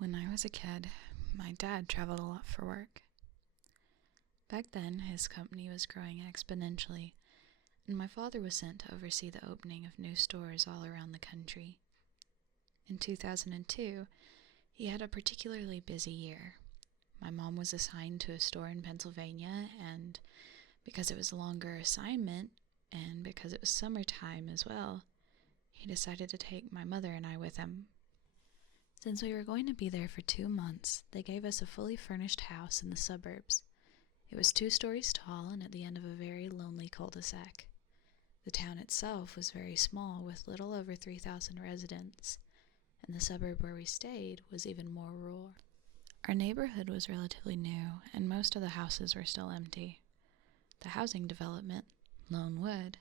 When I was a kid, my dad traveled a lot for work. Back then, his company was growing exponentially, and my father was sent to oversee the opening of new stores all around the country. In 2002, he had a particularly busy year. My mom was assigned to a store in Pennsylvania, and because it was a longer assignment, and because it was summertime as well, he decided to take my mother and I with him. Since we were going to be there for 2 months, they gave us a fully furnished house in the suburbs. It was 2 stories tall and at the end of a very lonely cul-de-sac. The town itself was very small, with little over 3,000 residents, and the suburb where we stayed was even more rural. Our neighborhood was relatively new, and most of the houses were still empty. The housing development, Lone Wood,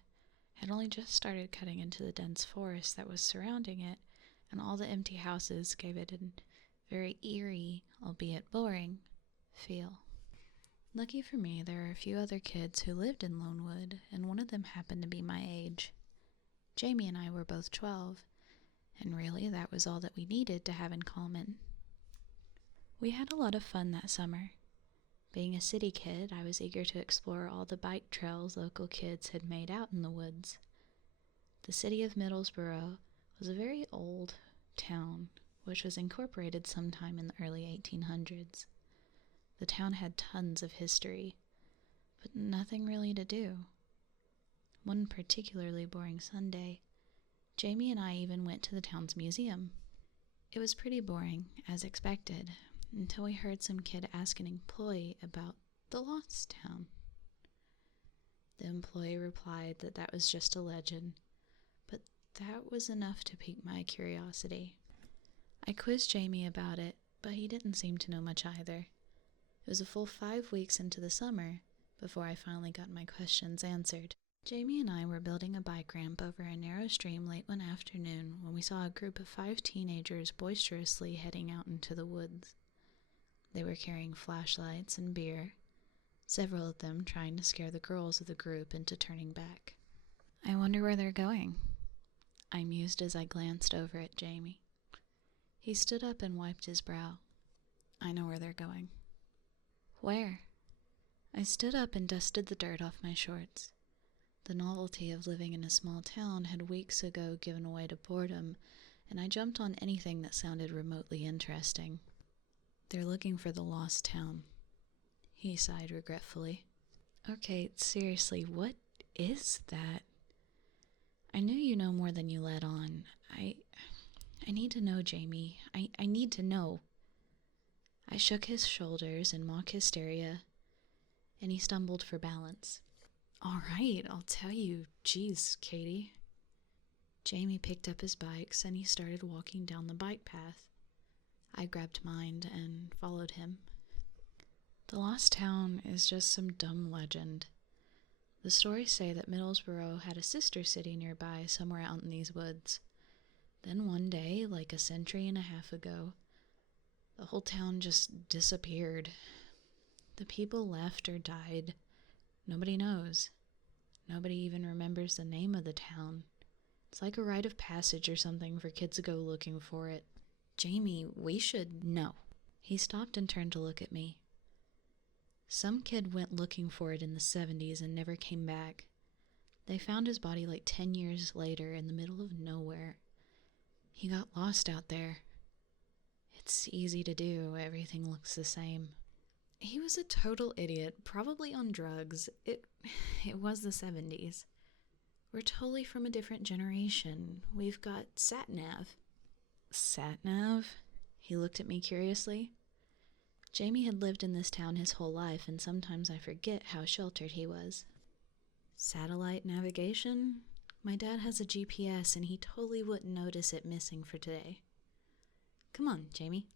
had only just started cutting into the dense forest that was surrounding it, and all the empty houses gave it a very eerie, albeit boring, feel. Lucky for me, there were a few other kids who lived in Lone Wood, and one of them happened to be my age. Jamie and I were both 12, and really that was all that we needed to have in common. We had a lot of fun that summer. Being a city kid, I was eager to explore all the bike trails local kids had made out in the woods. The city of Middlesboro was a very old town, which was incorporated sometime in the early 1800s. The town had tons of history, but nothing really to do. One particularly boring Sunday, Jamie and I even went to the town's museum. It was pretty boring, as expected, until we heard some kid ask an employee about the lost town. The employee replied that that was just a legend, but that was enough to pique my curiosity. I quizzed Jamie about it, but he didn't seem to know much either. It was a full 5 weeks into the summer before I finally got my questions answered. Jamie and I were building a bike ramp over a narrow stream late one afternoon when we saw a group of 5 teenagers boisterously heading out into the woods. They were carrying flashlights and beer, several of them trying to scare the girls of the group into turning back. I wonder where they're going, I mused as I glanced over at Jamie. He stood up and wiped his brow. I know where they're going. Where? I stood up and dusted the dirt off my shorts. The novelty of living in a small town had weeks ago given way to boredom, and I jumped on anything that sounded remotely interesting. They're looking for the lost town, he sighed regretfully. Okay, seriously, what is that? I knew you know more than you let on. I need to know, Jamie. I need to know. I shook his shoulders in mock hysteria, and he stumbled for balance. All right, I'll tell you. Jeez, Katie. Jamie picked up his bikes, and he started walking down the bike path. I grabbed mine and followed him. The lost town is just some dumb legend. The stories say that Middlesboro had a sister city nearby somewhere out in these woods. Then one day, like a century and a half ago, the whole town just disappeared. The people left or died. Nobody knows. Nobody even remembers the name of the town. It's like a rite of passage or something for kids to go looking for it. Jamie, we should know. He stopped and turned to look at me. Some kid went looking for it in the 70s and never came back. They found his body like 10 years later in the middle of nowhere. He got lost out there. It's easy to do. Everything looks the same. He was a total idiot, probably on drugs. It was the 70s. We're totally from a different generation. We've got sat-nav. Sat-nav? He looked at me curiously. Jamie had lived in this town his whole life, and sometimes I forget how sheltered he was. Satellite navigation? My dad has a GPS, and he totally wouldn't notice it missing for today. Come on, Jamie.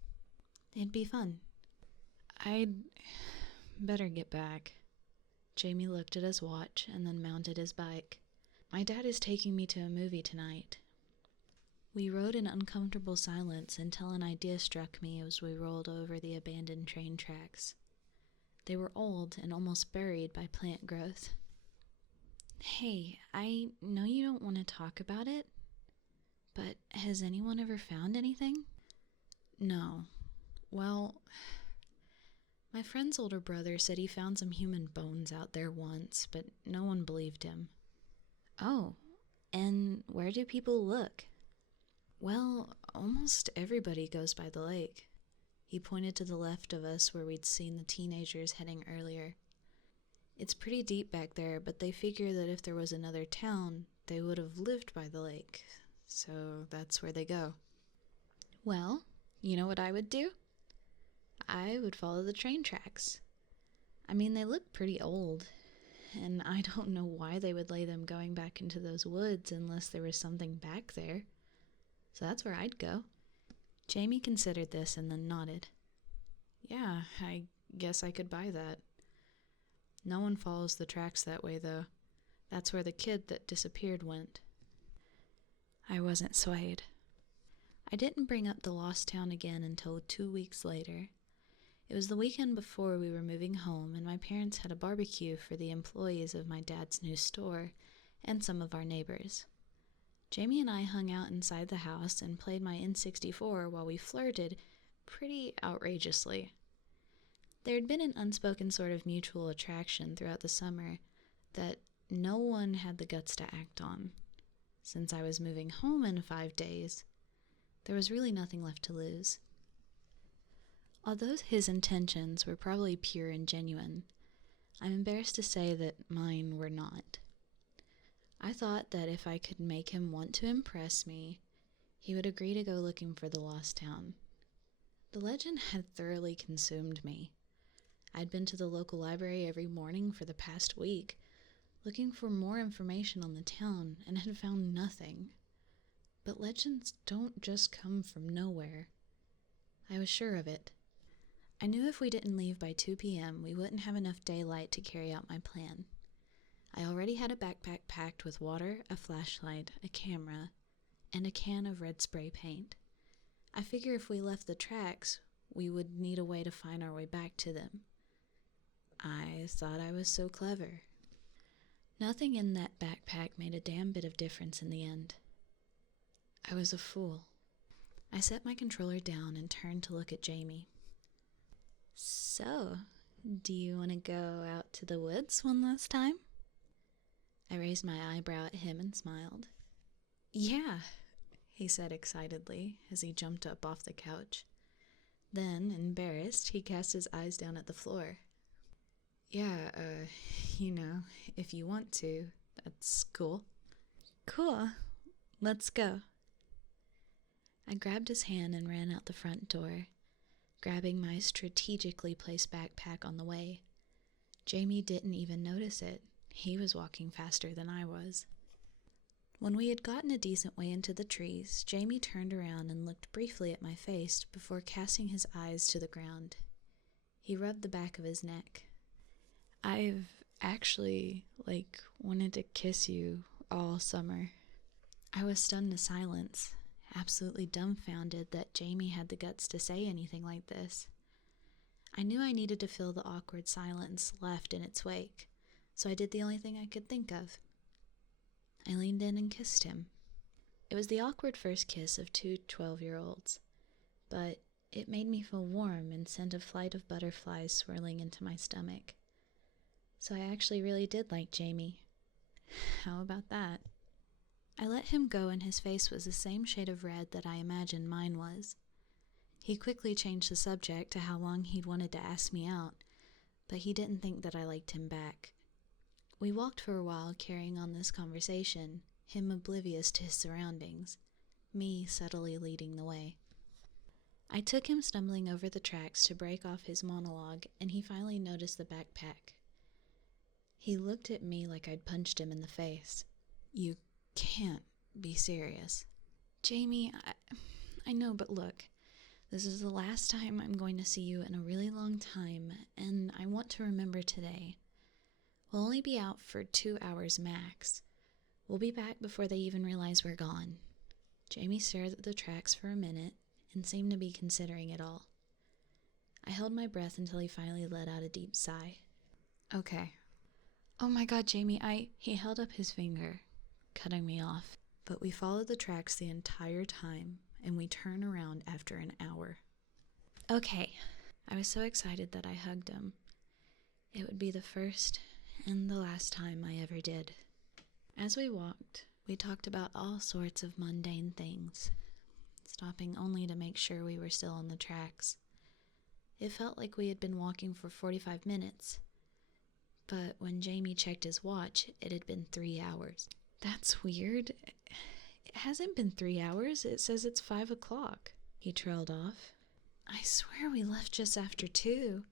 It'd be fun. I'd better get back. Jamie looked at his watch and then mounted his bike. My dad is taking me to a movie tonight. We rode in uncomfortable silence until an idea struck me as we rolled over the abandoned train tracks. They were old and almost buried by plant growth. Hey, I know you don't want to talk about it, but has anyone ever found anything? No, Well, my friend's older brother said he found some human bones out there once, but no one believed him. Oh, and where do people look? Well, almost everybody goes by the lake. He pointed to the left of us where we'd seen the teenagers heading earlier. It's pretty deep back there, but they figure that if there was another town, they would have lived by the lake, so that's where they go. Well, you know what I would do? I would follow the train tracks. I mean, they look pretty old, and I don't know why they would lay them going back into those woods unless there was something back there. So that's where I'd go. Jamie considered this and then nodded. Yeah, I guess I could buy that. No one follows the tracks that way, though. That's where the kid that disappeared went. I wasn't swayed. I didn't bring up the lost town again until 2 weeks later. It was the weekend before we were moving home, and my parents had a barbecue for the employees of my dad's new store and some of our neighbors. Jamie and I hung out inside the house and played my N64 while we flirted pretty outrageously. There had been an unspoken sort of mutual attraction throughout the summer that no one had the guts to act on. Since I was moving home in 5 days, there was really nothing left to lose. Although his intentions were probably pure and genuine, I'm embarrassed to say that mine were not. I thought that if I could make him want to impress me, he would agree to go looking for the lost town. The legend had thoroughly consumed me. I'd been to the local library every morning for the past week, looking for more information on the town, and had found nothing. But legends don't just come from nowhere. I was sure of it. I knew if we didn't leave by 2 p.m., we wouldn't have enough daylight to carry out my plan. I already had a backpack packed with water, a flashlight, a camera, and a can of red spray paint. I figure if we left the tracks, we would need a way to find our way back to them. I thought I was so clever. Nothing in that backpack made a damn bit of difference in the end. I was a fool. I set my controller down and turned to look at Jamie. So, do you want to go out to the woods one last time? I raised my eyebrow at him and smiled. Yeah, he said excitedly as he jumped up off the couch. Then, embarrassed, he cast his eyes down at the floor. Yeah, if you want to, that's cool. Cool. Let's go. I grabbed his hand and ran out the front door, grabbing my strategically placed backpack on the way. Jamie didn't even notice it. He was walking faster than I was. When we had gotten a decent way into the trees, Jamie turned around and looked briefly at my face before casting his eyes to the ground. He rubbed the back of his neck. I've actually, wanted to kiss you all summer. I was stunned to silence, absolutely dumbfounded that Jamie had the guts to say anything like this. I knew I needed to fill the awkward silence left in its wake, so I did the only thing I could think of. I leaned in and kissed him. It was the awkward first kiss of two 12-year-olds, but it made me feel warm and sent a flight of butterflies swirling into my stomach. So I actually really did like Jamie. How about that? I let him go and his face was the same shade of red that I imagined mine was. He quickly changed the subject to how long he'd wanted to ask me out, but he didn't think that I liked him back. We walked for a while carrying on this conversation, him oblivious to his surroundings, me subtly leading the way. I took him stumbling over the tracks to break off his monologue, and he finally noticed the backpack. He looked at me like I'd punched him in the face. You can't be serious. Jamie, I know, but look, this is the last time I'm going to see you in a really long time, and I want to remember today. We'll only be out for 2 hours max. We'll be back before they even realize we're gone. Jamie stared at the tracks for a minute and seemed to be considering it all. I held my breath until he finally let out a deep sigh. Okay. Oh my God, Jamie, He held up his finger, cutting me off. But we followed the tracks the entire time, and we turned around after an hour. Okay. I was so excited that I hugged him. It would be the first and the last time I ever did. As we walked, we talked about all sorts of mundane things, stopping only to make sure we were still on the tracks. It felt like we had been walking for 45 minutes, but when Jamie checked his watch, it had been 3 hours. That's weird. It hasn't been 3 hours. It says it's 5 o'clock. He trailed off. I swear we left just after 2.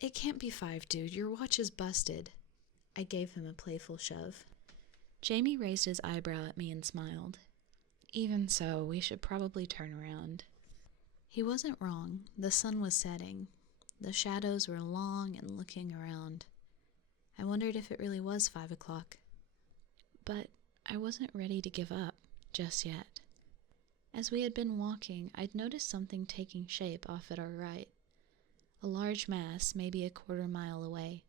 It can't be 5, dude. Your watch is busted. I gave him a playful shove. Jamie raised his eyebrow at me and smiled. Even so, we should probably turn around. He wasn't wrong. The sun was setting. The shadows were long and looking around. I wondered if it really was 5 o'clock. But I wasn't ready to give up just yet. As we had been walking, I'd noticed something taking shape off at our right. A large mass, maybe a quarter mile away.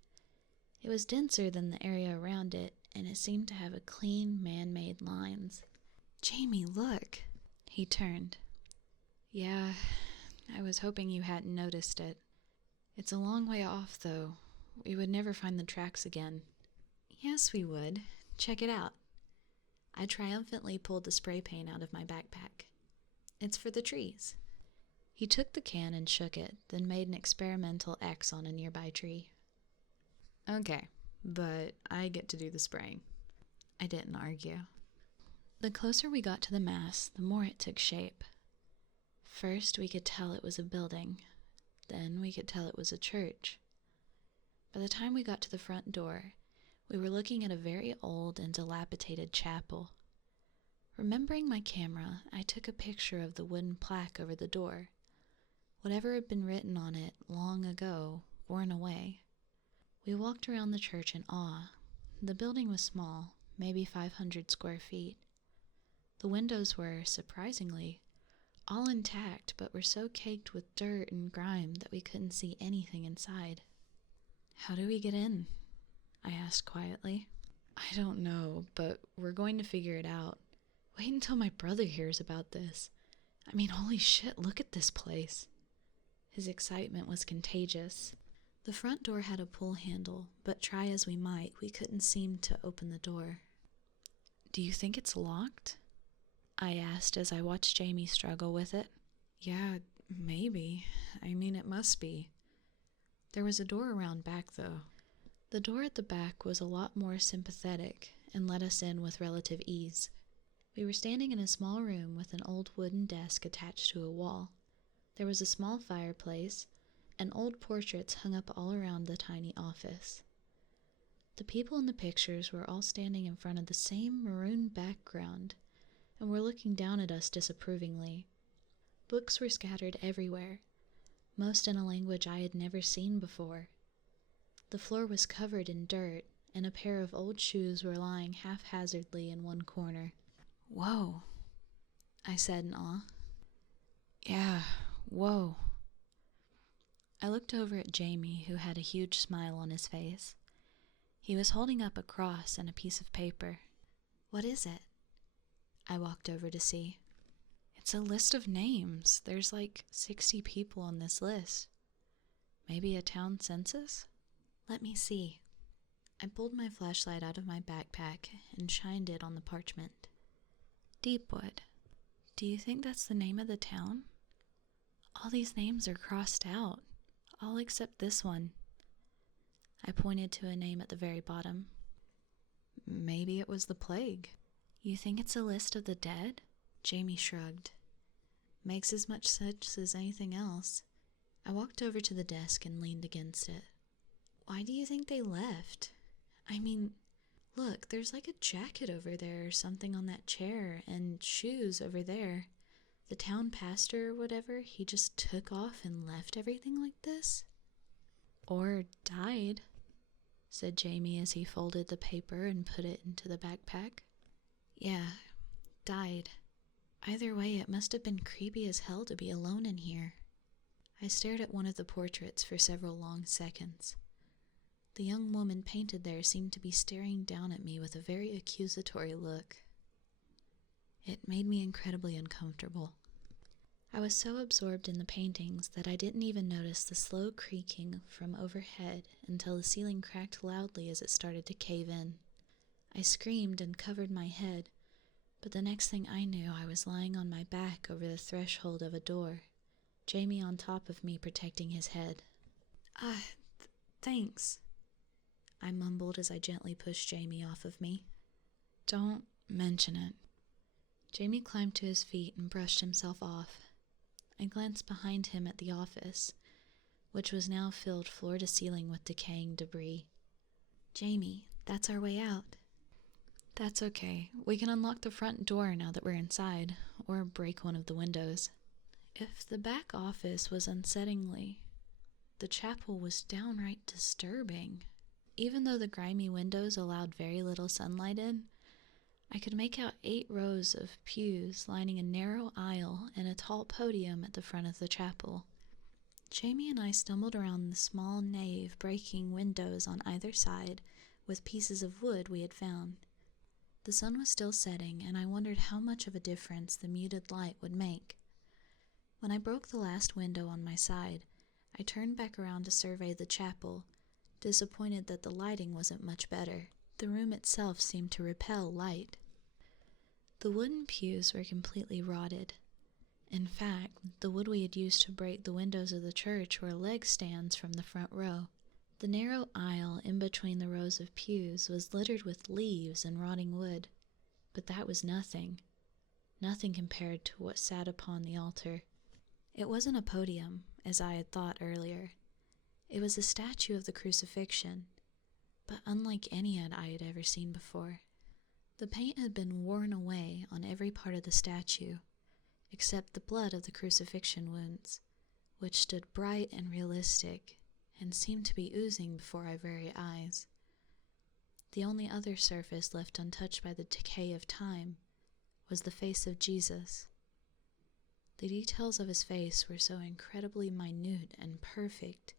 It was denser than the area around it, and it seemed to have a clean, man-made lines. Jamie, look! He turned. Yeah, I was hoping you hadn't noticed it. It's a long way off, though. We would never find the tracks again. Yes, we would. Check it out. I triumphantly pulled the spray paint out of my backpack. It's for the trees. He took the can and shook it, then made an experimental X on a nearby tree. Okay, but I get to do the spraying. I didn't argue. The closer we got to the mass, the more it took shape. First, we could tell it was a building. Then we could tell it was a church. By the time we got to the front door, we were looking at a very old and dilapidated chapel. Remembering my camera, I took a picture of the wooden plaque over the door. Whatever had been written on it long ago, worn away. We walked around the church in awe. The building was small, maybe 500 square feet. The windows were, surprisingly, all intact, but were so caked with dirt and grime that we couldn't see anything inside. How do we get in? I asked quietly. I don't know, but we're going to figure it out. Wait until my brother hears about this. I mean, holy shit, look at this place. His excitement was contagious. The front door had a pull handle, but try as we might, we couldn't seem to open the door. Do you think it's locked? I asked as I watched Jamie struggle with it. Yeah, maybe. I mean, it must be. There was a door around back, though. The door at the back was a lot more sympathetic and let us in with relative ease. We were standing in a small room with an old wooden desk attached to a wall. There was a small fireplace, and old portraits hung up all around the tiny office. The people in the pictures were all standing in front of the same maroon background, and were looking down at us disapprovingly. Books were scattered everywhere, most in a language I had never seen before. The floor was covered in dirt, and a pair of old shoes were lying haphazardly in one corner. Whoa, I said in awe. Yeah, whoa. I looked over at Jamie, who had a huge smile on his face. He was holding up a cross and a piece of paper. What is it? I walked over to see. It's a list of names. There's like 60 people on this list. Maybe a town census? Let me see. I pulled my flashlight out of my backpack and shined it on the parchment. Deepwood. Do you think that's the name of the town? All these names are crossed out. All except this one. I pointed to a name at the very bottom. Maybe it was the plague. You think it's a list of the dead? Jamie shrugged. Makes as much sense as anything else. I walked over to the desk and leaned against it. Why do you think they left? I mean, look, there's like a jacket over there or something on that chair, and shoes over there. The town pastor or whatever, he just took off and left everything like this? Or died, said Jamie as he folded the paper and put it into the backpack. Yeah, died. Either way, it must have been creepy as hell to be alone in here. I stared at one of the portraits for several long seconds. The young woman painted there seemed to be staring down at me with a very accusatory look. It made me incredibly uncomfortable. I was so absorbed in the paintings that I didn't even notice the slow creaking from overhead until the ceiling cracked loudly as it started to cave in. I screamed and covered my head, but the next thing I knew I was lying on my back over the threshold of a door, Jamie on top of me protecting his head. Thanks, I mumbled as I gently pushed Jamie off of me. Don't mention it. Jamie climbed to his feet and brushed himself off. I glanced behind him at the office, which was now filled floor to ceiling with decaying debris. Jamie, that's our way out. That's okay. We can unlock the front door now that we're inside, or break one of the windows. If the back office was unsettlingly, the chapel was downright disturbing. Even though the grimy windows allowed very little sunlight in, I could make out 8 rows of pews lining a narrow aisle and a tall podium at the front of the chapel. Jamie and I stumbled around the small nave, breaking windows on either side with pieces of wood we had found. The sun was still setting, and I wondered how much of a difference the muted light would make. When I broke the last window on my side, I turned back around to survey the chapel, disappointed that the lighting wasn't much better. The room itself seemed to repel light. The wooden pews were completely rotted. In fact, the wood we had used to break the windows of the church were leg stands from the front row. The narrow aisle in between the rows of pews was littered with leaves and rotting wood, but that was nothing compared to what sat upon the altar. It wasn't a podium, as I had thought earlier. It was a statue of the crucifixion, but unlike any I had ever seen before. The paint had been worn away on every part of the statue, except the blood of the crucifixion wounds, which stood bright and realistic and seemed to be oozing before our very eyes. The only other surface left untouched by the decay of time was the face of Jesus. The details of his face were so incredibly minute and perfect,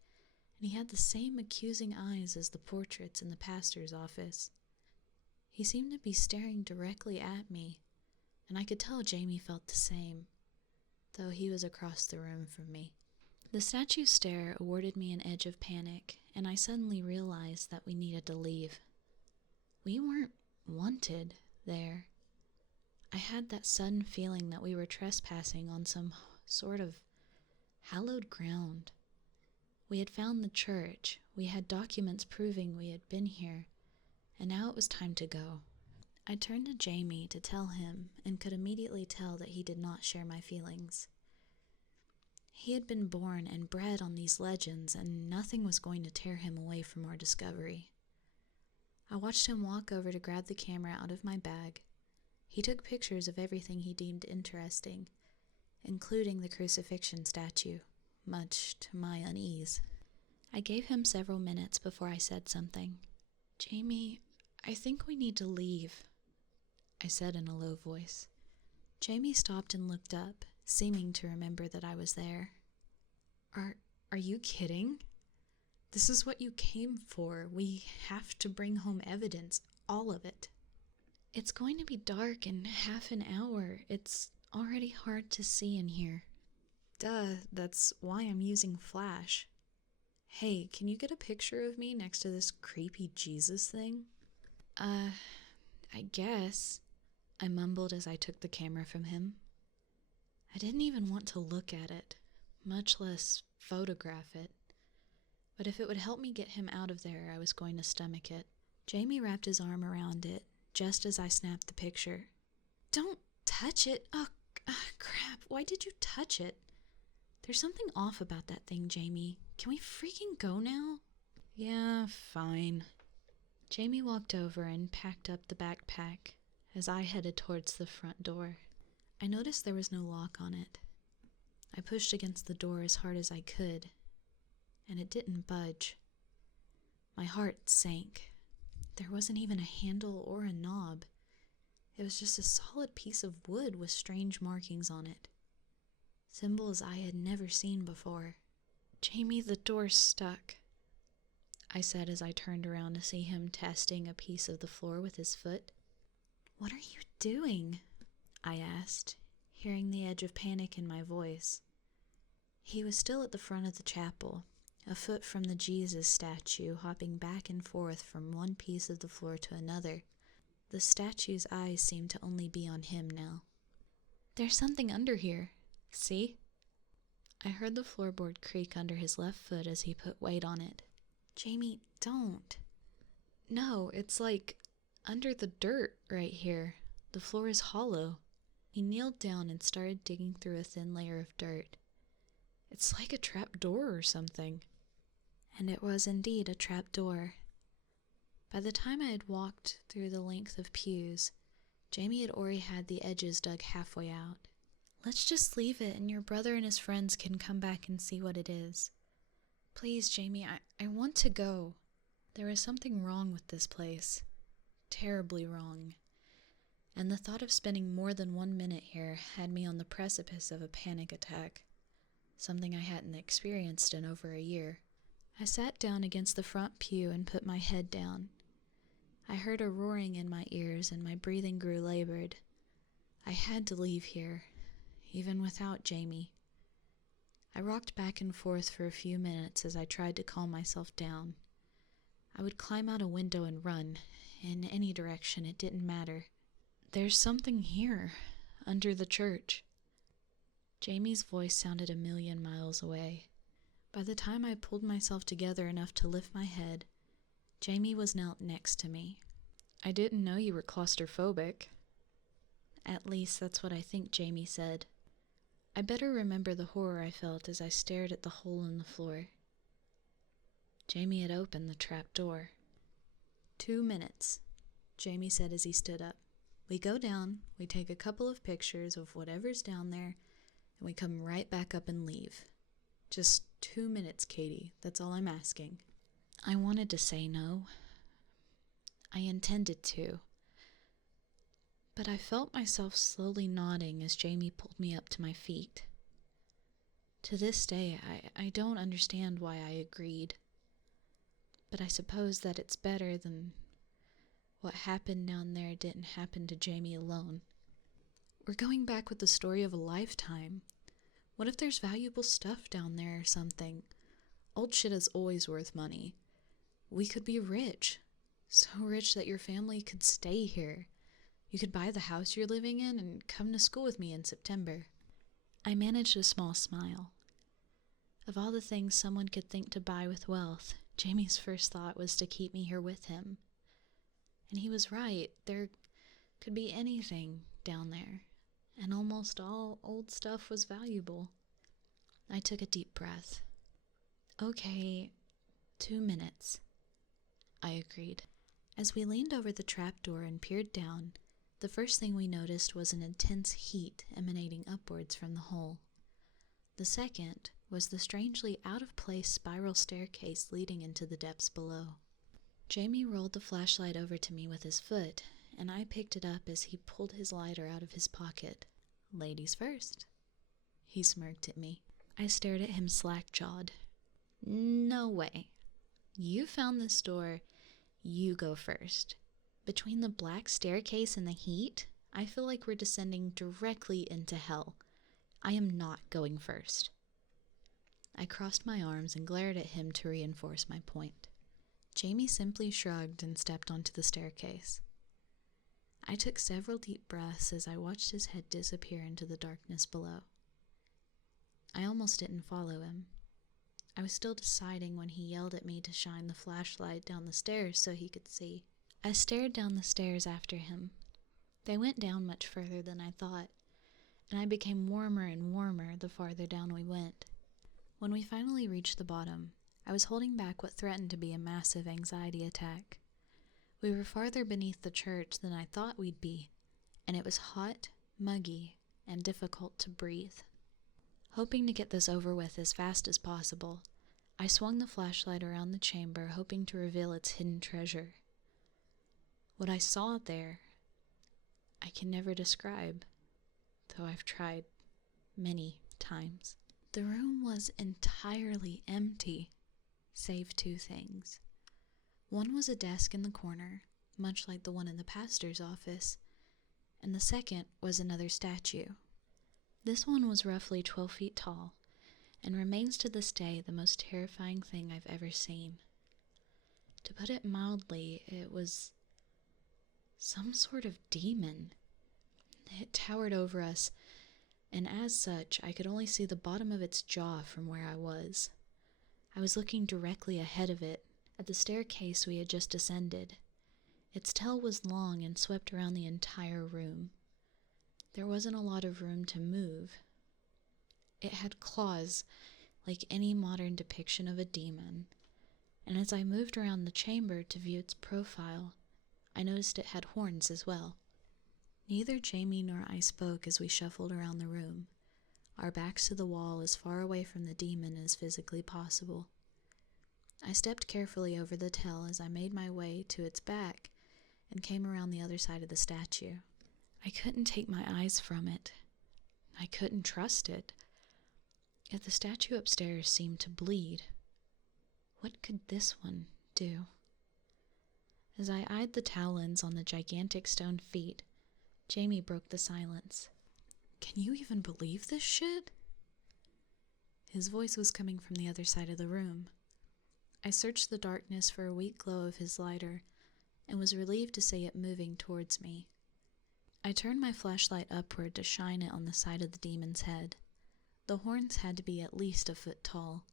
and he had the same accusing eyes as the portraits in the pastor's office. He seemed to be staring directly at me, and I could tell Jamie felt the same, though he was across the room from me. The statue's stare awarded me an edge of panic, and I suddenly realized that we needed to leave. We weren't wanted there. I had that sudden feeling that we were trespassing on some sort of hallowed ground. We had found the church, we had documents proving we had been here, and now it was time to go. I turned to Jamie to tell him, and could immediately tell that he did not share my feelings. He had been born and bred on these legends, and nothing was going to tear him away from our discovery. I watched him walk over to grab the camera out of my bag. He took pictures of everything he deemed interesting, including the crucifixion statue, much to my unease. I gave him several minutes before I said something. Jamie, I think we need to leave, I said in a low voice. Jamie stopped and looked up, seeming to remember that I was there. Are you kidding? This is what you came for. We have to bring home evidence, all of it. It's going to be dark in half an hour. It's already hard to see in here. Duh, that's why I'm using flash. Hey, can you get a picture of me next to this creepy Jesus thing? I guess, I mumbled as I took the camera from him. I didn't even want to look at it, much less photograph it. But if it would help me get him out of there, I was going to stomach it. Jamie wrapped his arm around it, just as I snapped the picture. Don't touch it! Oh, crap, why did you touch it? There's something off about that thing, Jamie. Can we freaking go now? Yeah, fine. Jamie walked over and packed up the backpack as I headed towards the front door. I noticed there was no lock on it. I pushed against the door as hard as I could, and it didn't budge. My heart sank. There wasn't even a handle or a knob. It was just a solid piece of wood with strange markings on it. Symbols I had never seen before. Jamie, the door's stuck, I said as I turned around to see him testing a piece of the floor with his foot. What are you doing? I asked, hearing the edge of panic in my voice. He was still at the front of the chapel, a foot from the Jesus statue, hopping back and forth from one piece of the floor to another. The statue's eyes seemed to only be on him now. "There's something under here. See?" I heard the floorboard creak under his left foot as he put weight on it. "Jamie, don't." "No, it's like under the dirt right here. The floor is hollow." He kneeled down and started digging through a thin layer of dirt. "It's like a trap door or something." And it was indeed a trap door. By the time I had walked through the length of pews, Jamie had already had the edges dug halfway out. "Let's just leave it and your brother and his friends can come back and see what it is. Please, Jamie, I want to go." There was something wrong with this place. Terribly wrong. And the thought of spending more than 1 minute here had me on the precipice of a panic attack, something I hadn't experienced in over a year. I sat down against the front pew and put my head down. I heard a roaring in my ears and my breathing grew labored. I had to leave here, even without Jamie. I rocked back and forth for a few minutes as I tried to calm myself down. I would climb out a window and run, in any direction, it didn't matter. "There's something here, under the church." Jamie's voice sounded 1,000,000 miles away. By the time I pulled myself together enough to lift my head, Jamie was knelt next to me. "I didn't know you were claustrophobic." At least that's what I think Jamie said. I better remember the horror I felt as I stared at the hole in the floor. Jamie had opened the trap door. 2 minutes, Jamie said as he stood up. "We go down, we take a couple of pictures of whatever's down there, and we come right back up and leave. Just 2 minutes, Katie, that's all I'm asking." I wanted to say no. I intended to. But I felt myself slowly nodding as Jamie pulled me up to my feet. To this day, I don't understand why I agreed. But I suppose that it's better than what happened down there didn't happen to Jamie alone. We're going back with the story of a lifetime. What if there's valuable stuff down there or something? Old shit is always worth money. We could be rich. So rich that your family could stay here. You could buy the house you're living in and come to school with me in September. I managed a small smile. Of all the things someone could think to buy with wealth, Jamie's first thought was to keep me here with him. And he was right. There could be anything down there, and almost all old stuff was valuable. I took a deep breath. "Okay, 2 minutes," I agreed. As we leaned over the trapdoor and peered down, the first thing we noticed was an intense heat emanating upwards from the hole. The second was the strangely out-of-place spiral staircase leading into the depths below. Jamie rolled the flashlight over to me with his foot, and I picked it up as he pulled his lighter out of his pocket. "Ladies first." He smirked at me. I stared at him slack-jawed. "No way. You found this door. You go first. Between the black staircase and the heat, I feel like we're descending directly into hell. I am not going first." I crossed my arms and glared at him to reinforce my point. Jamie simply shrugged and stepped onto the staircase. I took several deep breaths as I watched his head disappear into the darkness below. I almost didn't follow him. I was still deciding when he yelled at me to shine the flashlight down the stairs so he could see. I stared down the stairs after him. They went down much further than I thought, and I became warmer and warmer the farther down we went. When we finally reached the bottom, I was holding back what threatened to be a massive anxiety attack. We were farther beneath the church than I thought we'd be, and it was hot, muggy, and difficult to breathe. Hoping to get this over with as fast as possible, I swung the flashlight around the chamber, hoping to reveal its hidden treasure. What I saw there, I can never describe, though I've tried many times. The room was entirely empty, save 2 things. One was a desk in the corner, much like the one in the pastor's office, and the second was another statue. This one was roughly 12 feet tall, and remains to this day the most terrifying thing I've ever seen. To put it mildly, it was some sort of demon. It towered over us, and as such, I could only see the bottom of its jaw from where I was. I was looking directly ahead of it, at the staircase we had just ascended. Its tail was long and swept around the entire room. There wasn't a lot of room to move. It had claws, like any modern depiction of a demon, and as I moved around the chamber to view its profile, I noticed it had horns as well. Neither Jamie nor I spoke as we shuffled around the room, our backs to the wall as far away from the demon as physically possible. I stepped carefully over the tail as I made my way to its back and came around the other side of the statue. I couldn't take my eyes from it. I couldn't trust it. Yet the statue upstairs seemed to bleed. What could this one do? As I eyed the talons on the gigantic stone feet, Jamie broke the silence. "Can you even believe this shit?" His voice was coming from the other side of the room. I searched the darkness for a weak glow of his lighter and was relieved to see it moving towards me. I turned my flashlight upward to shine it on the side of the demon's head. The horns had to be at least a foot tall.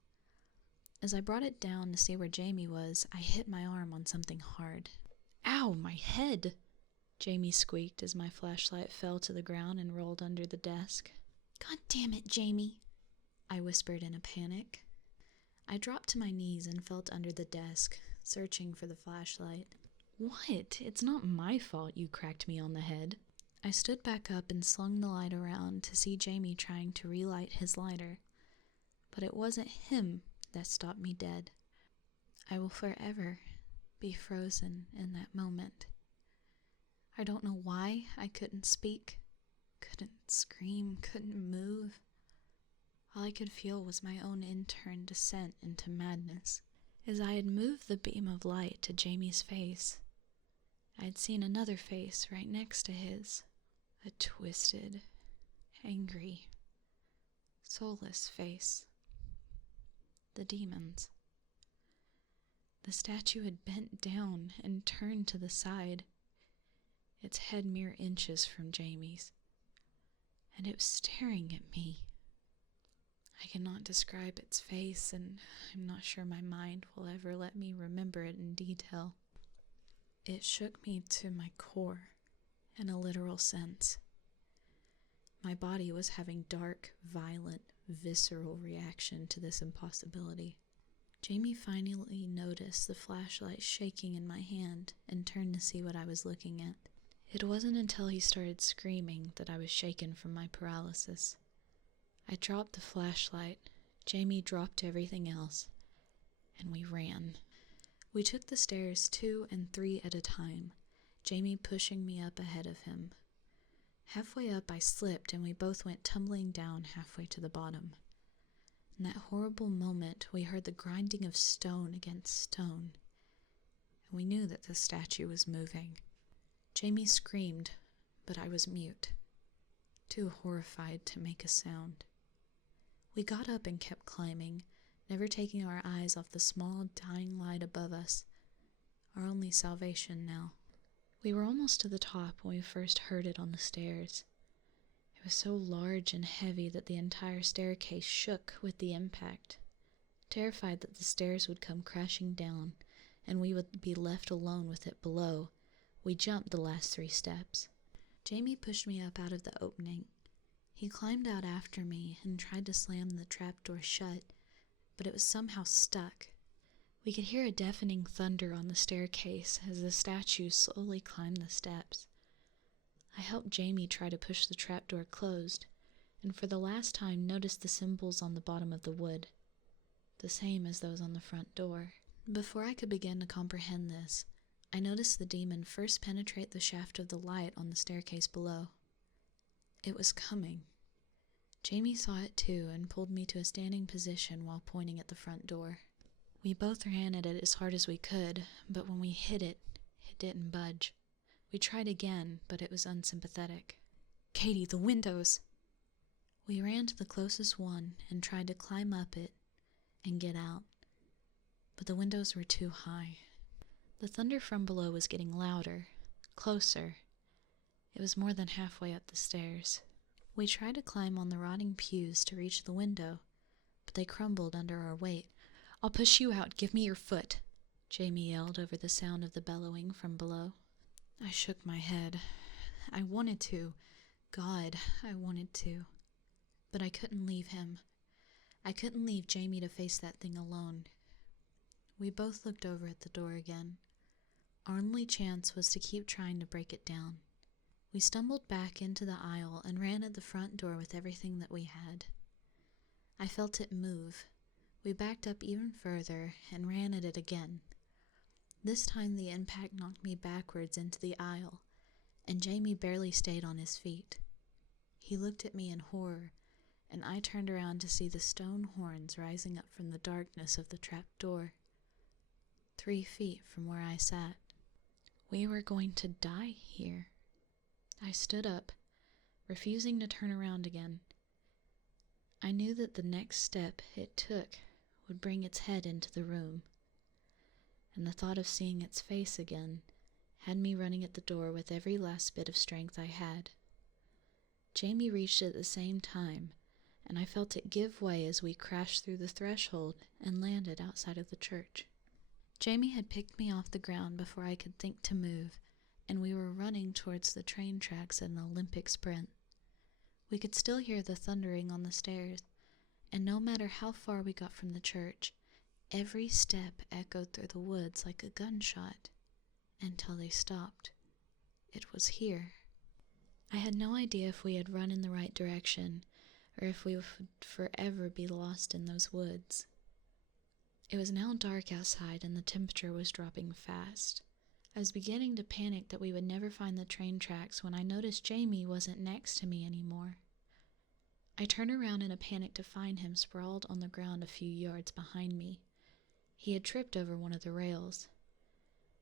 As I brought it down to see where Jamie was, I hit my arm on something hard. "Ow, my head!" Jamie squeaked as my flashlight fell to the ground and rolled under the desk. "God damn it, Jamie," I whispered in a panic. I dropped to my knees and felt under the desk, searching for the flashlight. "What? It's not my fault you cracked me on the head." I stood back up and slung the light around to see Jamie trying to relight his lighter. But it wasn't him that stopped me dead. I will forever be frozen in that moment. I don't know why I couldn't speak, couldn't scream, couldn't move. All I could feel was my own internal descent into madness. As I had moved the beam of light to Jamie's face, I had seen another face right next to his. A twisted, angry, soulless face. The demon's. The statue had bent down and turned to the side, its head mere inches from Jamie's, and it was staring at me. I cannot describe its face, and I'm not sure my mind will ever let me remember it in detail. It shook me to my core, in a literal sense. My body was having dark, violent, visceral reaction to this impossibility. Jamie finally noticed the flashlight shaking in my hand and turned to see what I was looking at. It wasn't until he started screaming that I was shaken from my paralysis. I dropped the flashlight, Jamie dropped everything else, and we ran. We took the stairs 2 and 3 at a time, Jamie pushing me up ahead of him. Halfway up I slipped and we both went tumbling down halfway to the bottom. In that horrible moment we heard the grinding of stone against stone, and we knew that the statue was moving. Jamie screamed, but I was mute, too horrified to make a sound. We got up and kept climbing, never taking our eyes off the small dying light above us, our only salvation now. We were almost to the top when we first heard it on the stairs. It was so large and heavy that the entire staircase shook with the impact. Terrified that the stairs would come crashing down and we would be left alone with it below, we jumped the last 3 steps. Jamie pushed me up out of the opening. He climbed out after me and tried to slam the trapdoor shut, but it was somehow stuck. We could hear a deafening thunder on the staircase as the statue slowly climbed the steps. I helped Jamie try to push the trapdoor closed, and for the last time noticed the symbols on the bottom of the wood, the same as those on the front door. Before I could begin to comprehend this, I noticed the demon first penetrate the shaft of the light on the staircase below. It was coming. Jamie saw it too and pulled me to a standing position while pointing at the front door. We both ran at it as hard as we could, but when we hit it, it didn't budge. We tried again, but it was unsympathetic. "Katie, the windows!" We ran to the closest one and tried to climb up it and get out, but the windows were too high. The thunder from below was getting louder, closer. It was more than halfway up the stairs. We tried to climb on the rotting pews to reach the window, but they crumbled under our weight. "I'll push you out, give me your foot," Jamie yelled over the sound of the bellowing from below. I shook my head. I wanted to. God, I wanted to. But I couldn't leave him. I couldn't leave Jamie to face that thing alone. We both looked over at the door again. Our only chance was to keep trying to break it down. We stumbled back into the aisle and ran at the front door with everything that we had. I felt it move. We backed up even further and ran at it again. This time the impact knocked me backwards into the aisle, and Jamie barely stayed on his feet. He looked at me in horror, and I turned around to see the stone horns rising up from the darkness of the trap door, 3 feet from where I sat. We were going to die here. I stood up, refusing to turn around again. I knew that the next step it took would bring its head into the room, and the thought of seeing its face again had me running at the door with every last bit of strength I had. Jamie reached it at the same time, and I felt it give way as we crashed through the threshold and landed outside of the church. Jamie had picked me off the ground before I could think to move, and we were running towards the train tracks in an Olympic sprint. We could still hear the thundering on the stairs, and no matter how far we got from the church, every step echoed through the woods like a gunshot, until they stopped. It was here. I had no idea if we had run in the right direction, or if we would forever be lost in those woods. It was now dark outside and the temperature was dropping fast. I was beginning to panic that we would never find the train tracks when I noticed Jamie wasn't next to me anymore. I turned around in a panic to find him sprawled on the ground a few yards behind me. He had tripped over one of the rails.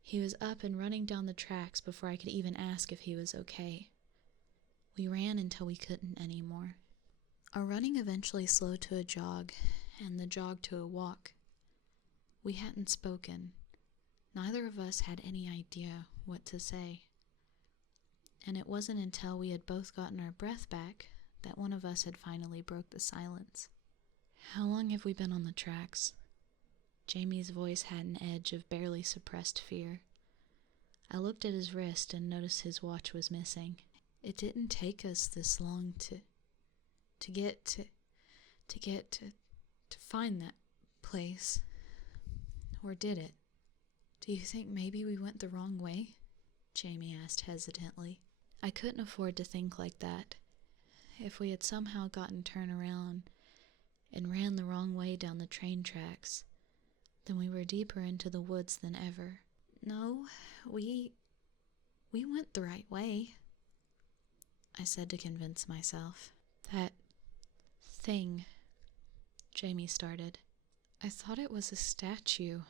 He was up and running down the tracks before I could even ask if he was okay. We ran until we couldn't anymore. Our running eventually slowed to a jog, and the jog to a walk. We hadn't spoken. Neither of us had any idea what to say. And it wasn't until we had both gotten our breath back that one of us had finally broke the silence. "How long have we been on the tracks?" Jamie's voice had an edge of barely suppressed fear. I looked at his wrist and noticed his watch was missing. It didn't take us this long to find that place. Or did it? "Do you think maybe we went the wrong way?" Jamie asked hesitantly. I couldn't afford to think like that. If we had somehow gotten turned around and ran the wrong way down the train tracks, then we were deeper into the woods than ever. "No, we went the right way," I said to convince myself. "That thing," Jamie started. "I thought it was a statue,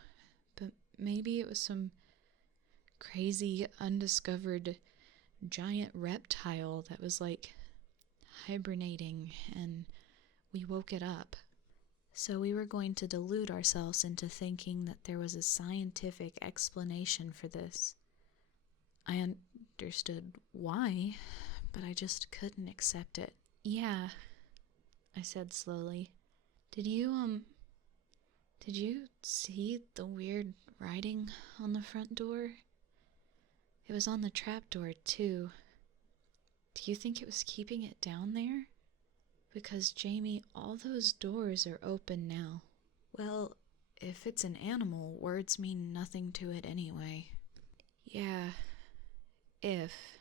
but maybe it was some crazy, undiscovered giant reptile that was like hibernating, and we woke it up." So we were going to delude ourselves into thinking that there was a scientific explanation for this. I understood why, but I just couldn't accept it. "Yeah," I said slowly. Did you see the weird writing on the front door? It was on the trapdoor, too. Do you think it was keeping it down there? Because, Jamie, all those doors are open now." "Well, if it's an animal, words mean nothing to it anyway." "Yeah, if,"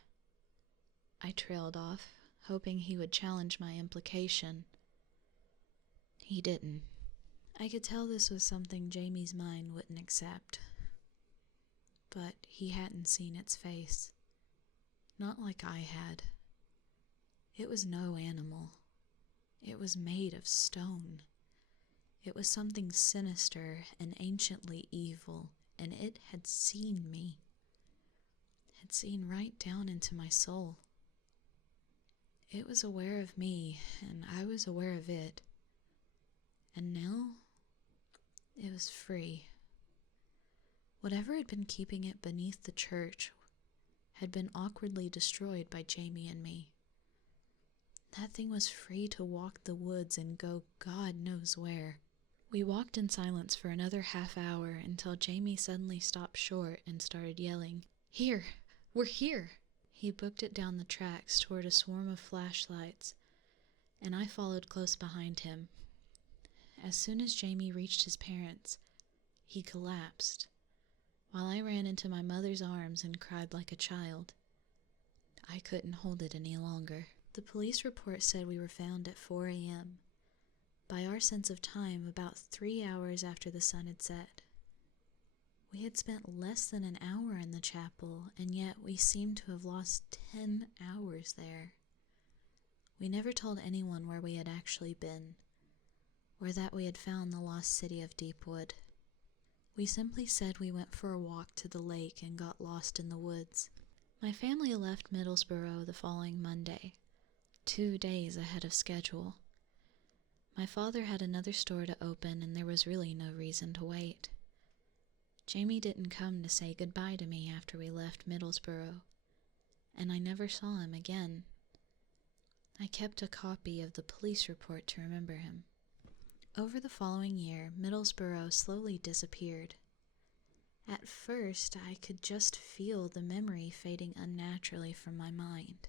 I trailed off, hoping he would challenge my implication. He didn't. I could tell this was something Jamie's mind wouldn't accept. But he hadn't seen its face. Not like I had. It was no animal. It was made of stone. It was something sinister and anciently evil, and it had seen me. Had seen right down into my soul. It was aware of me, and I was aware of it. And now, it was free. Whatever had been keeping it beneath the church had been awkwardly destroyed by Jamie and me. That thing was free to walk the woods and go God knows where. We walked in silence for another half hour until Jamie suddenly stopped short and started yelling, "Here! We're here!" He booked it down the tracks toward a swarm of flashlights, and I followed close behind him. As soon as Jamie reached his parents, he collapsed, while I ran into my mother's arms and cried like a child. I couldn't hold it any longer. The police report said we were found at 4 a.m., by our sense of time about 3 hours after the sun had set. We had spent less than an hour in the chapel, and yet we seemed to have lost 10 hours there. We never told anyone where we had actually been, or that we had found the lost city of Deepwood. We simply said we went for a walk to the lake and got lost in the woods. My family left Middlesboro the following Monday, 2 days ahead of schedule. My father had another store to open, and there was really no reason to wait. Jamie didn't come to say goodbye to me after we left Middlesboro, and I never saw him again. I kept a copy of the police report to remember him. Over the following year, Middlesboro slowly disappeared. At first, I could just feel the memory fading unnaturally from my mind.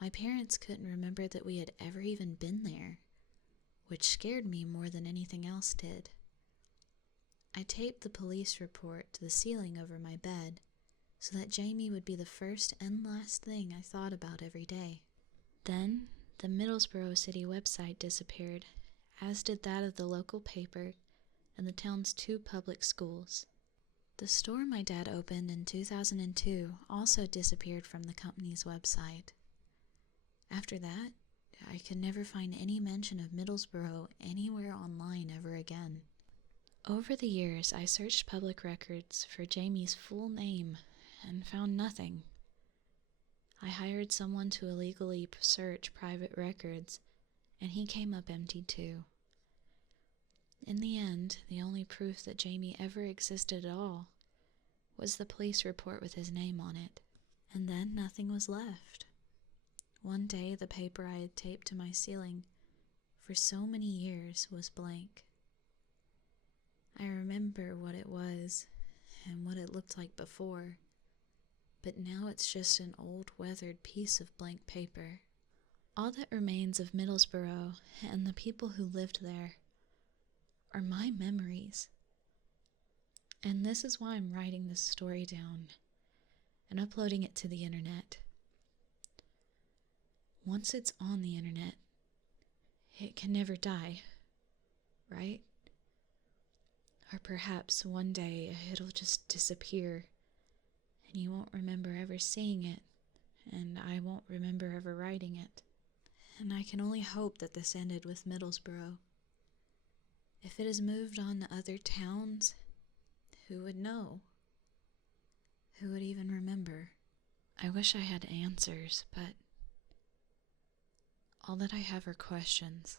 My parents couldn't remember that we had ever even been there, which scared me more than anything else did. I taped the police report to the ceiling over my bed so that Jamie would be the first and last thing I thought about every day. Then, the Middlesboro City website disappeared, as did that of the local paper and the town's 2 public schools. The store my dad opened in 2002 also disappeared from the company's website. After that, I could never find any mention of Middlesboro anywhere online ever again. Over the years, I searched public records for Jamie's full name and found nothing. I hired someone to illegally search private records, and he came up empty too. In the end, the only proof that Jamie ever existed at all was the police report with his name on it, and then nothing was left. One day, the paper I had taped to my ceiling for so many years was blank. I remember what it was and what it looked like before, but now it's just an old weathered piece of blank paper. All that remains of Middlesboro and the people who lived there are my memories. And this is why I'm writing this story down and uploading it to the internet. Once it's on the internet, it can never die, right? Or perhaps one day it'll just disappear, and you won't remember ever seeing it, and I won't remember ever writing it. And I can only hope that this ended with Middlesboro. If it has moved on to other towns, who would know? Who would even remember? I wish I had answers, but all that I have are questions.